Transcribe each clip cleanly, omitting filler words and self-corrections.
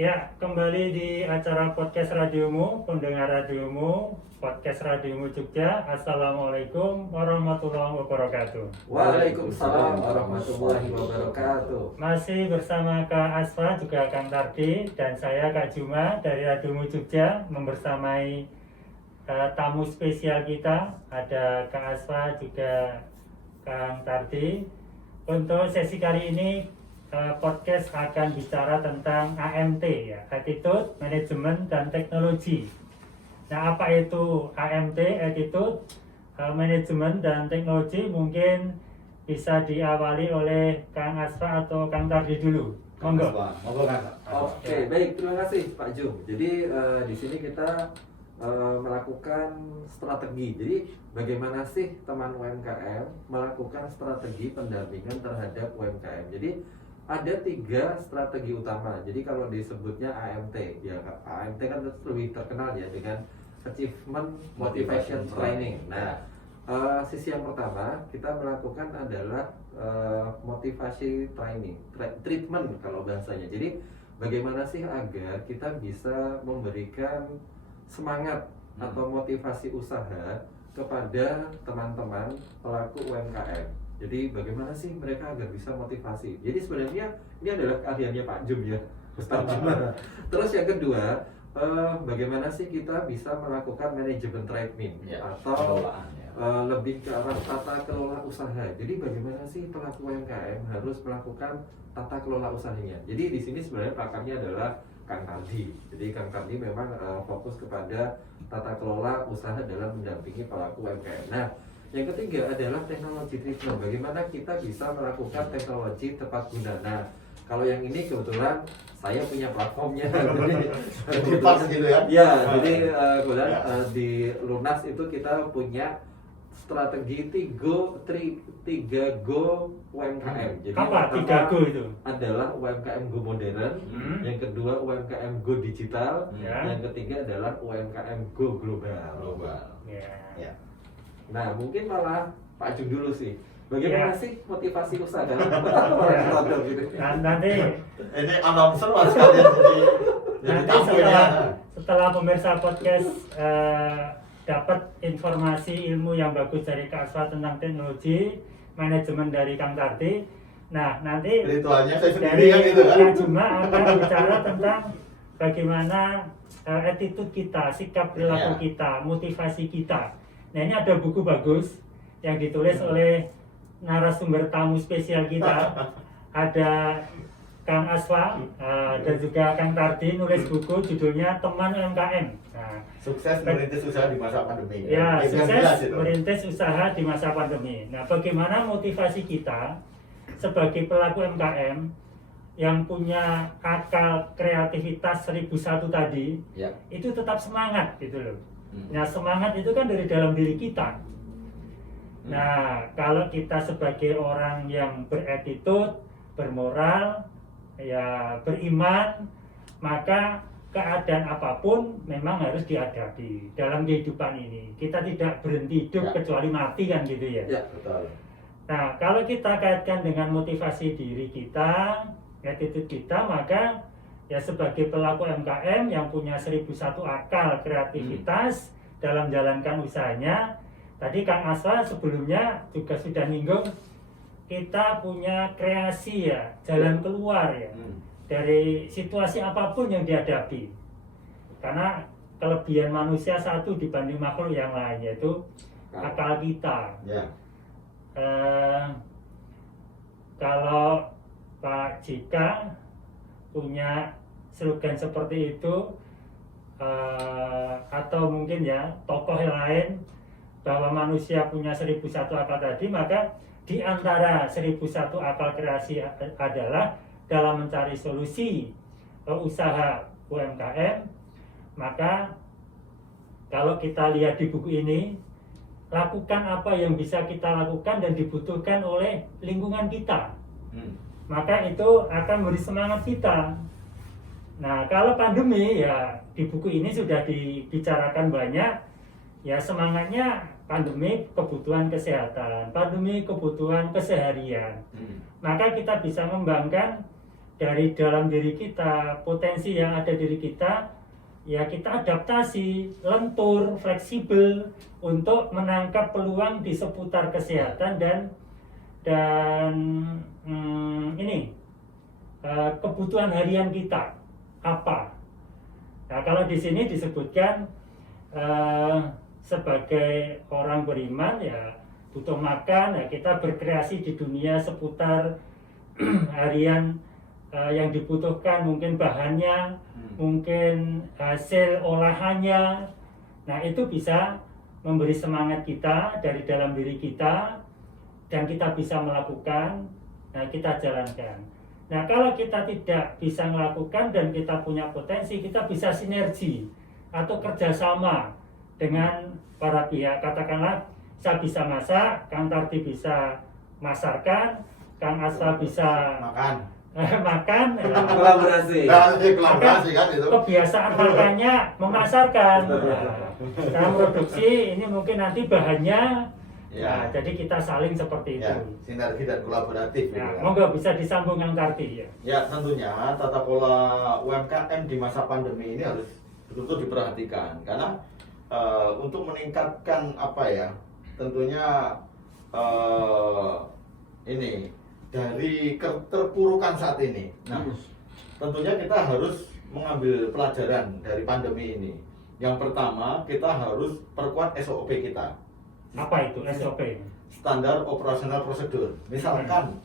Ya, kembali di acara podcast radiomu, pendengar radiomu, podcast radiomu Jogja. Assalamualaikum warahmatullahi wabarakatuh. Waalaikumsalam warahmatullahi wabarakatuh. Masih bersama Kak Asfa, juga Kang Tardi, dan saya Kak Juma dari radiomu Jogja, membersamai tamu spesial kita. Ada Kak Asfa, juga Kang Tardi. Untuk sesi kali ini podcast akan bicara tentang AMT, ya, Attitude, Management, dan Teknologi. Nah, apa itu AMT, Attitude, Management, dan Teknologi? Mungkin bisa diawali oleh Kang Asfa atau Kang Tardi dulu. Monggo. Oke, baik, terima kasih Pak Jum. Jadi di sini kita melakukan strategi. Jadi bagaimana sih teman UMKM melakukan strategi pendampingan terhadap UMKM? Jadi ada 3 strategi utama. Jadi kalau disebutnya AMT, ya AMT kan lebih terkenal ya dengan Achievement Motivation Training. Nah, sisi yang pertama kita melakukan adalah motivasi training, treatment kalau bahasanya. Jadi bagaimana sih agar kita bisa memberikan semangat atau motivasi usaha kepada teman-teman pelaku UMKM. Jadi bagaimana sih mereka agar bisa motivasi? Jadi sebenarnya ini adalah keahliannya Pak Jum ya, Ustaz Jum. Terus yang kedua, bagaimana sih kita bisa melakukan manajemen training atau lebih ke arah tata kelola usaha. Jadi bagaimana sih pelaku UMKM harus melakukan tata kelola usahanya? Jadi di sini sebenarnya pakarnya adalah Kang Tardi. Jadi Kang Tardi memang fokus kepada tata kelola usaha dalam mendampingi pelaku UMKM. Nah, yang ketiga adalah teknologi treatment. Bagaimana kita bisa melakukan teknologi tepat guna. Nah, kalau yang ini kebetulan saya punya platformnya. Jadi pas gitu ya? Ya, jadi kebetulan di Lunas itu kita punya strategi 3 Go UMKM. Jadi Apa 3 Go itu? adalah UMKM Go modern, yang kedua UMKM Go digital, yang ketiga adalah UMKM Go global. Ya. Nah, mungkin malah Pak Jum dulu sih. Bagaimana sih motivasi usaha dalam gitu? Nanti Ini announcer mas kalian jadi tamu ya. setelah pemirsa podcast dapat informasi ilmu yang bagus dari Kak Asfa tentang teknologi, manajemen dari Kang Tardi. Nah, nanti Ritualnya saya dari sendiri kan gitu kan. Kak Juma akan bicara tentang bagaimana attitude kita, sikap perilaku kita, motivasi kita. Nah, ini ada buku bagus yang ditulis oleh narasumber tamu spesial kita. Ada Kang Asfa dan juga Kang Tardi nulis buku judulnya Teman UMKM. Nah, Sukses merintis usaha di masa pandemi. ya, Yang sukses jelas itu. merintis usaha di masa pandemi. Nah, bagaimana motivasi kita sebagai pelaku UMKM yang punya akal kreativitas 1001 tadi, itu tetap semangat gitu loh. Nah, semangat itu kan dari dalam diri kita. Nah, kalau kita sebagai orang yang beretitude, bermoral, ya beriman, maka keadaan apapun memang harus dihadapi dalam kehidupan ini. Kita tidak berhenti hidup kecuali mati kan gitu ya. Ya, betul. Nah, kalau kita kaitkan dengan motivasi diri kita, attitude kita, maka ya sebagai pelaku UMKM yang punya 1001 akal kreativitas dalam menjalankan usahanya. Tadi Kang Asfa sebelumnya juga sudah nyinggung, kita punya kreasi ya, jalan keluar ya dari situasi apapun yang dihadapi. Karena kelebihan manusia satu dibanding makhluk yang lain, yaitu akal kita. Kalau Pak Jika punya slogan seperti itu, atau mungkin ya tokoh yang lain, bahwa manusia punya 1001 akal tadi, maka di antara 1001 akal kreasi adalah dalam mencari solusi usaha UMKM. Maka kalau kita lihat di buku ini, lakukan apa yang bisa kita lakukan dan dibutuhkan oleh lingkungan kita, maka itu akan memberi semangat kita. Nah, kalau pandemi ya di buku ini sudah dibicarakan banyak. Ya, semangatnya pandemi kebutuhan kesehatan, pandemi kebutuhan keseharian. Maka kita bisa mengembangkan dari dalam diri kita, potensi yang ada diri kita, ya kita adaptasi, lentur, fleksibel untuk menangkap peluang di seputar kesehatan dan kebutuhan harian kita apa. Nah, kalau di sini disebutkan sebagai orang beriman ya butuh makan, ya kita berkreasi di dunia seputar harian yang dibutuhkan, mungkin bahannya, mungkin hasil olahannya. Nah, itu bisa memberi semangat kita dari dalam diri kita dan kita bisa melakukan, nah kita jalankan. Nah, kalau kita tidak bisa melakukan dan kita punya potensi, kita bisa sinergi atau kerjasama dengan para pihak. Katakanlah saya bisa masak, Kang Tardi bisa masarkan, Kang Asra bisa makan, Kolaborasi. Kolaborasi kan itu. kebiasaan makannya memasarkan. Nah, produksi ini mungkin nanti bahannya. Ya. Nah, jadi kita saling seperti itu. Ya, sinergi dan kolaboratif. Nah, gitu ya. monggo bisa disambung Kang Tardi ya. Ya, tentunya tata kelola UMKM di masa pandemi ini harus betul-betul diperhatikan karena untuk meningkatkan apa ya, tentunya ini dari keterpurukan saat ini. Nah, tentunya kita harus mengambil pelajaran dari pandemi ini. Yang pertama, kita harus perkuat SOP kita. Apa itu SOP? Standar operasional prosedur. Misalkan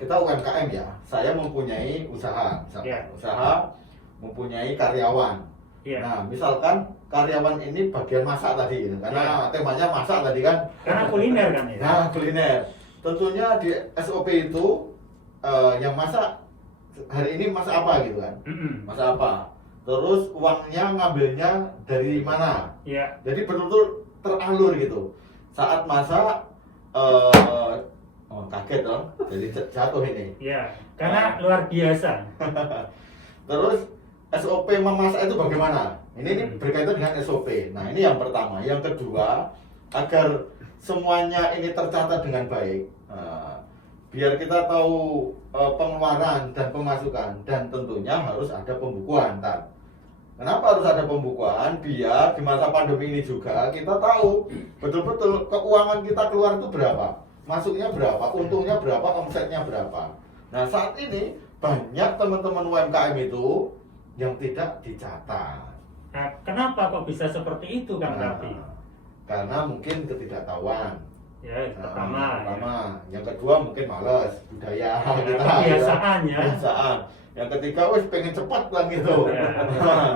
kita UMKM ya, saya mempunyai usaha, misalkan Ya. usaha mempunyai karyawan. Ya. Nah, misalkan karyawan ini bagian masak tadi, karena temanya masak tadi kan. Karena kuliner kan ya. Nah, kuliner. Tentunya di SOP itu yang masak hari ini masak apa gitu kan? Masak apa? Terus uangnya ngambilnya dari mana? Ya. Jadi betul-betul teralur gitu. Saat masak kaget dong, jadi jatuh ini. Ya. Karena luar biasa. Terus SOP memasak itu bagaimana? Ini berkaitan dengan SOP. Nah, ini yang pertama. Yang kedua, agar semuanya ini tercatat dengan baik. Biar kita tahu pengeluaran dan pemasukan, dan tentunya harus ada pembukuan. Kenapa harus ada pembukuan? Biar di masa pandemi ini juga kita tahu betul-betul keuangan kita keluar itu berapa, masuknya berapa, untungnya berapa, omsetnya berapa. Nah, saat ini banyak teman-teman UMKM itu yang tidak dicatat. Nah, kenapa kok bisa seperti itu Kang Tardi? Karena mungkin ketidaktahuan. Ya, pertama. Yang kedua mungkin malas, budaya kita. Kebiasaan ya. Kebiasaan. Yang ketiga, wes pengen cepat lah gitu. Ya.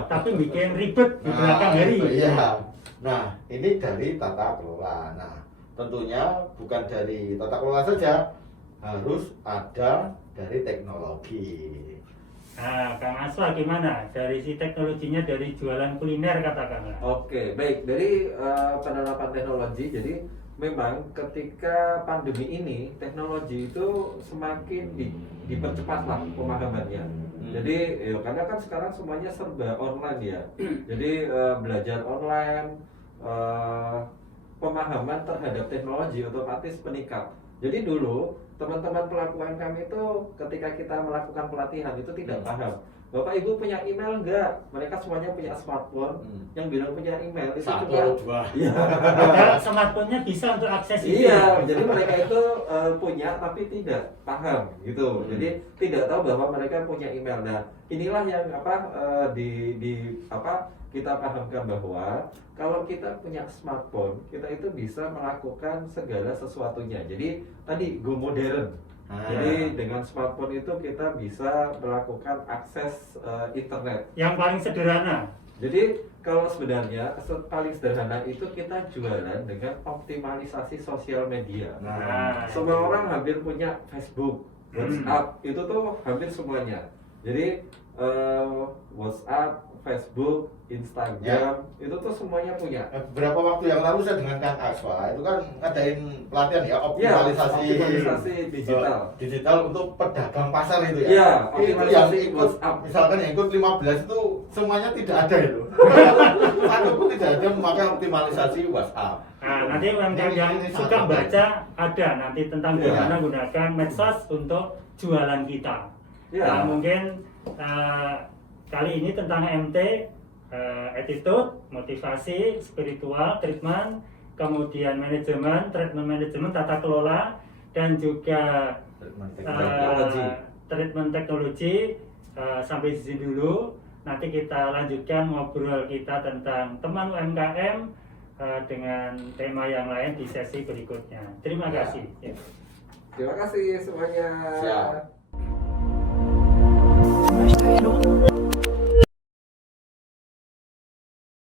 Tapi bikin ribet di belakang hari. Iya. Nah, ini dari tata kelola. Nah, tentunya bukan dari tata kelola saja, harus ada dari teknologi. Nah, Kang Aswa gimana? Dari si teknologinya, dari jualan kuliner katakanlah. Oke, baik. Dari penerapan teknologi, jadi memang ketika pandemi ini teknologi itu semakin dipercepat lah pemahamannya. Jadi karena kan sekarang semuanya serba online ya. Jadi belajar online, pemahaman terhadap teknologi otomatis meningkat. Jadi dulu teman-teman pelaku UMKM itu ketika kita melakukan pelatihan itu tidak paham. Bapak Ibu punya email enggak? Mereka semuanya punya smartphone. Yang bilang punya email itu cuma Iya. Padahal smartphone-nya bisa untuk akses itu. Iya, jadi mereka itu punya tapi tidak paham gitu. Jadi tidak tahu bahwa mereka punya email. Nah, inilah yang kita pahamkan bahwa kalau kita punya smartphone, kita itu bisa melakukan segala sesuatunya. Jadi tadi go modern. Jadi dengan smartphone itu kita bisa melakukan akses internet. Yang paling sederhana. Jadi kalau sebenarnya paling sederhana itu kita jualan dengan optimalisasi sosial media. Nah, Semua orang hampir punya Facebook, WhatsApp, itu tuh hampir semuanya. Jadi WhatsApp, Facebook, Instagram, itu tuh semuanya punya. Beberapa waktu yang lalu saya dengan Kang Aswa itu kan ngadain pelatihan ya, Optimalisasi digital untuk pedagang pasar itu ya. Iya, Itu yang optimalisasi ikut, WhatsApp. misalkan yang ikut 15 itu semuanya tidak ada itu. Satu pun tidak ada memakai optimalisasi WhatsApp. Nah, nanti UMKM yang Ini suka sangat baca ada nanti tentang Iya. bagaimana menggunakan medsos untuk jualan kita. Ya. Nah, mungkin kali ini tentang MT, attitude, motivasi, spiritual, treatment, kemudian manajemen, treatment manajemen, tata kelola, dan juga Teknologi. treatment teknologi. Sampai di sini dulu. Nanti kita lanjutkan ngobrol kita tentang teman UMKM dengan tema yang lain di sesi berikutnya. Terima Ya. kasih. Ya. Terima kasih semuanya. Siap.